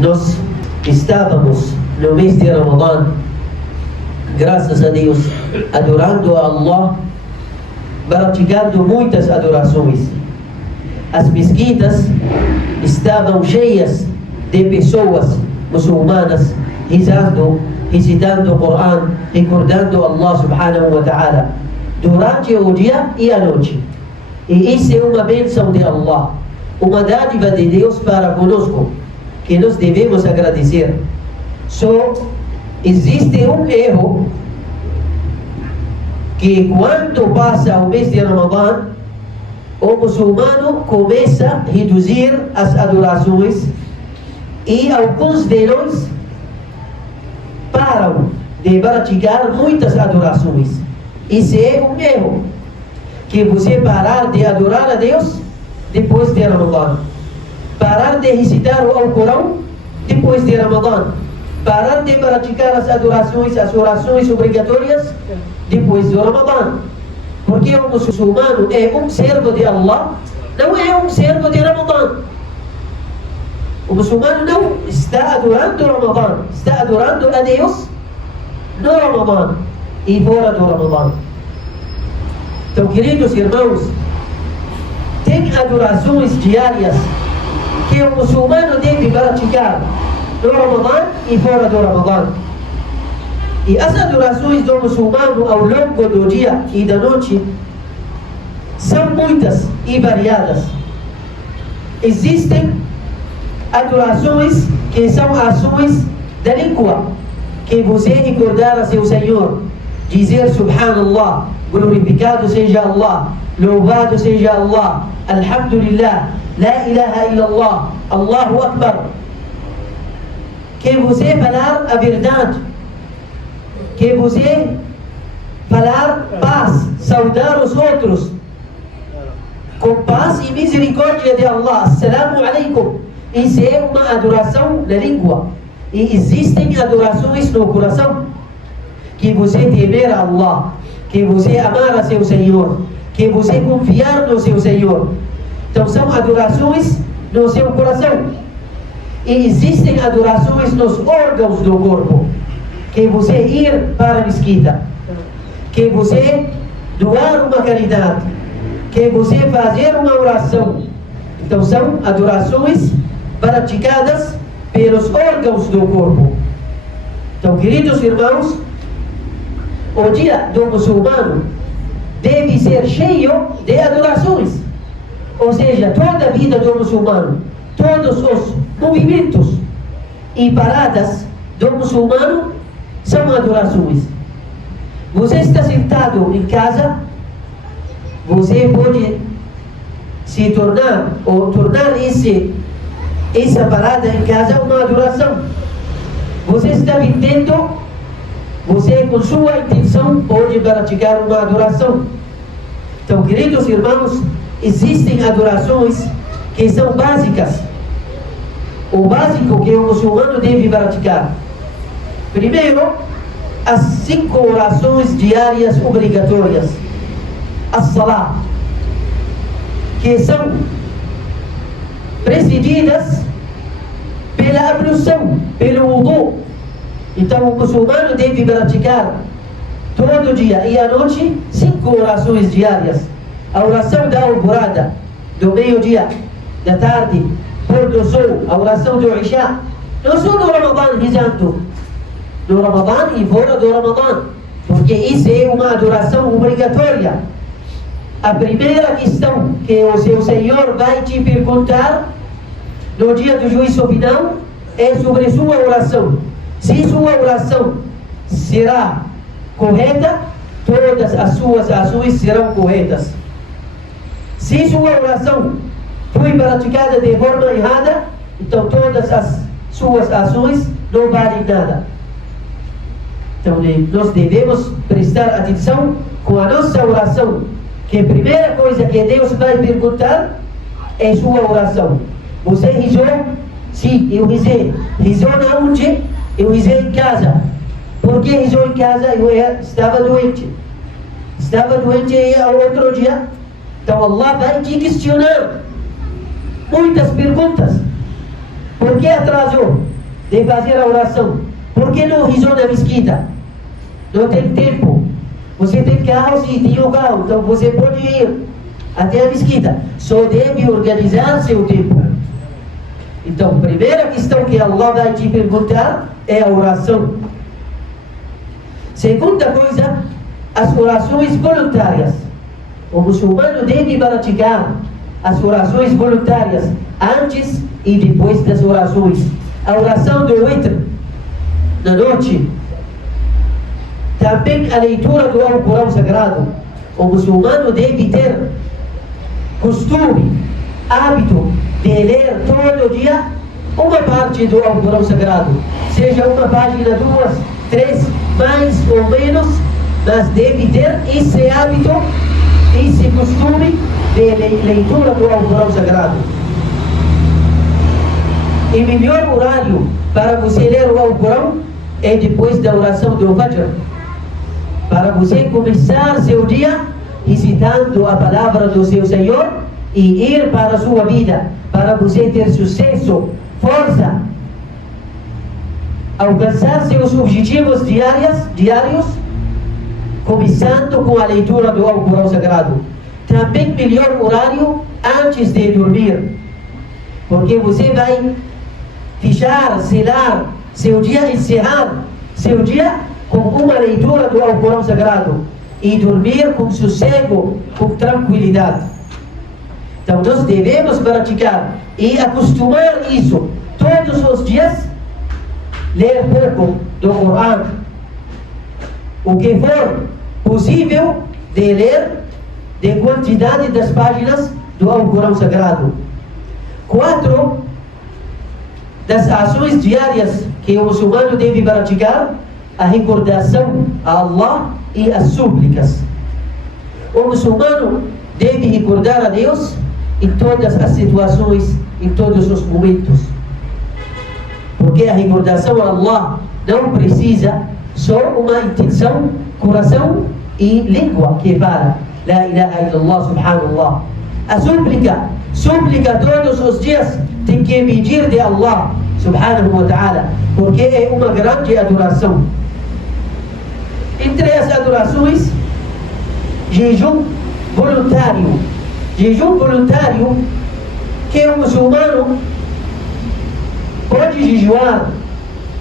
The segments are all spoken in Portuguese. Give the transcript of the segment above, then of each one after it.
Nós estávamos no mês de Ramadã, graças a Deus, adorando a Allah, praticando muitas adorações. As mesquitas estavam cheias de pessoas muçulmanas rezando, recitando o Corão, recordando Allah subhanahu wa ta'ala durante o dia e a noite. E isso é uma bênção de Allah, uma dádiva de Deus para conosco, que nós devemos agradecer. Só existe um erro, que quando passa o mês de Ramadã, o muçulmano começa a reduzir as adorações e alguns deles param de praticar muitas adorações. Isso é um erro, que você parar de adorar a Deus depois de Ramadã, parar de recitar o Alcorão depois de Ramadã, parar de praticar as adorações, as orações obrigatórias depois do Ramadã. Porque o muçulmano é um servo de Allah, não é um servo de Ramadã. O muçulmano não está adorando o Ramadã, está adorando a Deus no Ramadã e fora do Ramadã. Então, queridos irmãos, tem adorações diárias que o muçulmano deve praticar no Ramadã e fora do Ramadã. E as adorações do muçulmano ao longo do dia e da noite são muitas e variadas. Existem adorações que são ações da língua, que você recordar a seu Senhor, dizer Subhanallah, glorificado seja Allah, louvado seja Allah, Alhamdulillah, La ilaha illallah, Allahu Akbar. Que você falar a verdade, que você falar paz, saudar os outros com paz e misericórdia de Allah. Assalamu alaikum. Isso é uma adoração na língua. E existem adorações no coração, que você temer a Allah, que você amar a seu Senhor, que você confiar no seu Senhor. Então são adorações no seu coração. E existem adorações nos órgãos do corpo, que você ir para a mesquita, que você doar uma caridade, que você fazer uma oração. Então são adorações praticadas pelos órgãos do corpo. Então, queridos irmãos, o dia do muçulmano deve ser cheio de adorações. Ou seja, toda a vida do muçulmano, todos os movimentos e paradas do muçulmano são adorações. Você está sentado em casa, você pode se tornar, ou tornar essa parada em casa uma adoração. Você está vendendo, você com sua intenção pode praticar uma adoração. Então, queridos irmãos, existem adorações que são básicas. O básico que o muçulmano deve praticar. Primeiro, as 5 orações diárias obrigatórias. As-salah, que são precedidas pela ablução, pelo wudu. Então o muçulmano deve praticar todo dia e à noite 5 orações diárias. A oração da alvorada, do meio-dia, da tarde, pôr do sol, a oração do Isha. Não só no Ramadã rezando, no Ramadã e fora do Ramadã, porque isso é uma adoração obrigatória. A primeira questão que o seu Senhor vai te perguntar no dia do juízo final é sobre sua oração. Se sua oração será correta, todas as suas ações serão corretas. Se sua oração foi praticada de forma errada, então todas as suas ações não valem nada. Então nós devemos prestar atenção com a nossa oração, que a primeira coisa que Deus vai perguntar é sua oração. Você rezou? Sim, eu rezei. Rezou na onde? Eu rezei em casa. Por que rezou em casa? Eu estava doente. Estava doente ao outro dia. Então Allah vai te questionar muitas perguntas. Por que atrasou? de fazer a oração. Por que não rezou na mesquita? Não tem tempo. Você tem carro, sim, tem um carro, então você pode ir até a mesquita. Só deve organizar seu tempo. Então, a primeira questão que Allah vai te perguntar é a oração. Segunda coisa, as orações voluntárias. O muçulmano deve praticar as orações voluntárias antes e depois das orações. A oração do witr na noite. Também a leitura do Alcorão Sagrado. O muçulmano deve ter costume, hábito de ler todo dia uma parte do Alcorão Sagrado. Seja uma página, 2, 3, mais ou menos, mas deve ter esse hábito, esse costume de leitura do Alcorão Sagrado. E melhor horário para você ler o Alcorão é depois da oração do Fajr, para você começar seu dia recitando a palavra do seu Senhor e ir para a sua vida, para você ter sucesso, força, alcançar seus objetivos diários, começando com a leitura do Alcorão Sagrado. Também melhor horário antes de dormir, porque você vai fechar, selar seu dia, encerrar seu dia com uma leitura do Alcorão Sagrado e dormir com sossego, com tranquilidade. Então nós devemos praticar e acostumar isso todos os dias, ler pouco do Corão, o que for possível de ler, de quantidade das páginas do Alcorão Sagrado. 4 das ações diárias que o muçulmano deve praticar: a recordação a Allah e as súplicas. O muçulmano deve recordar a Deus em todas as situações, em todos os momentos, porque a recordação a Allah não precisa só uma intenção, coração e língua que fala La ilaha illallah, subhanallah. A súplica todos os dias tem que pedir de Allah subhanahu wa ta'ala, porque é uma grande adoração. Entre as adorações, jejum voluntário. Jejum voluntário que o muçulmano pode jejuar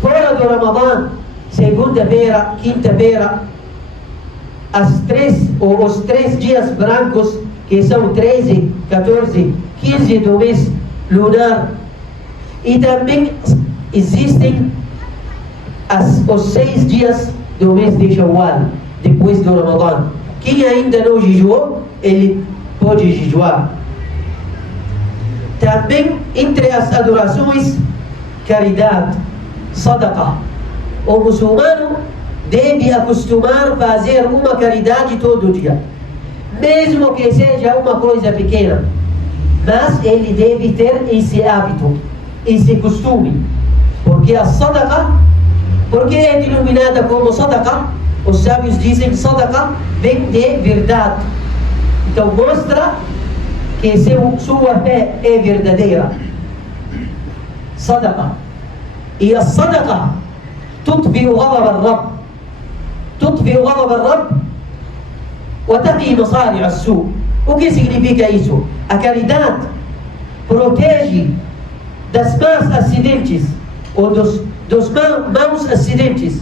fora do Ramadã, segunda-feira, quinta-feira, os 3 dias brancos, que são 13, 14, 15 do mês lunar. E também existem os 6 dias do mês de Shawwal, depois do Ramadã. Quem ainda não jejuou, ele pode jejuar. Também entre as adorações, caridade, sadaqa. O muçulmano deve acostumar a fazer uma caridade todo dia, mesmo que seja uma coisa pequena, mas ele deve ter esse hábito, esse costume, porque a sadaqa, porque é denominada como sadaqa, os sábios dizem que sadaqa vem de verdade. Então mostra que sua fé é verdadeira. Sadaqa. E a sadaqa تطفئ غضب الرب وتقي مصارع السوء. O que significa isso? A caridade protege das más acidentes, ou dos maus acidentes.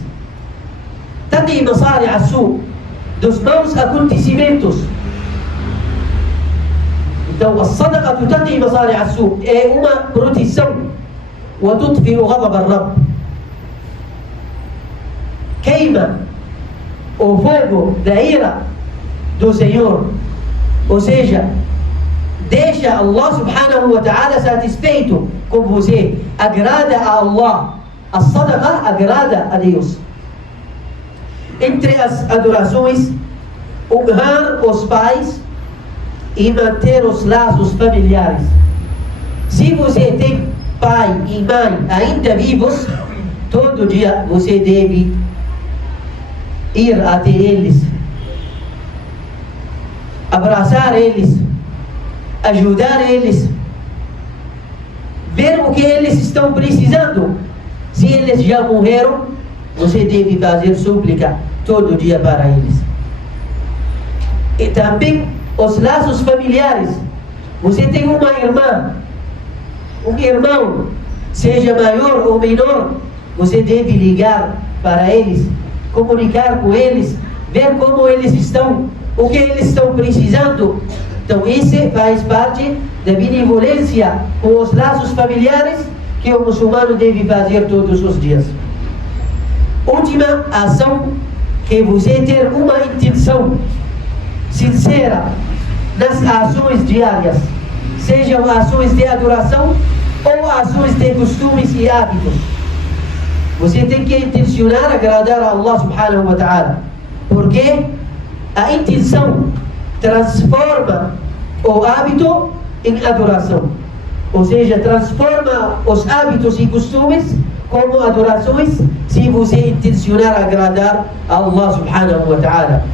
Taqi مصارع السوء, dos maus acontecimentos. Então a sadaqa taqi مصارع السوء é uma proteção. وتطفئ غضب الرب, queima o fogo da ira do Senhor, ou seja, deixa Allah subhanahu wa ta'ala satisfeito com você, agrada a Allah. A sadaqa agrada a Deus. Entre as adorações, honrar os pais e manter os laços familiares. Se você tem pai e mãe ainda vivos, todo dia você deve ir até eles, abraçar eles, ajudar eles, ver o que eles estão precisando. Se eles já morreram, você deve fazer súplica todo dia para eles. E também os laços familiares. Você tem uma irmã, um irmão, seja maior ou menor, você deve ligar para eles, comunicar com eles, ver como eles estão, o que eles estão precisando. Então isso faz parte da benevolência com os laços familiares que o muçulmano deve fazer todos os dias. Última ação, que você ter uma intenção sincera nas ações diárias, sejam ações de adoração ou ações de costumes e hábitos. Você tem que intencionar agradar a Allah subhanahu wa ta'ala, porque a intenção transforma o hábito em adoração, ou seja, transforma os hábitos e costumes como adorações, se você intencionar agradar a Allah subhanahu wa ta'ala.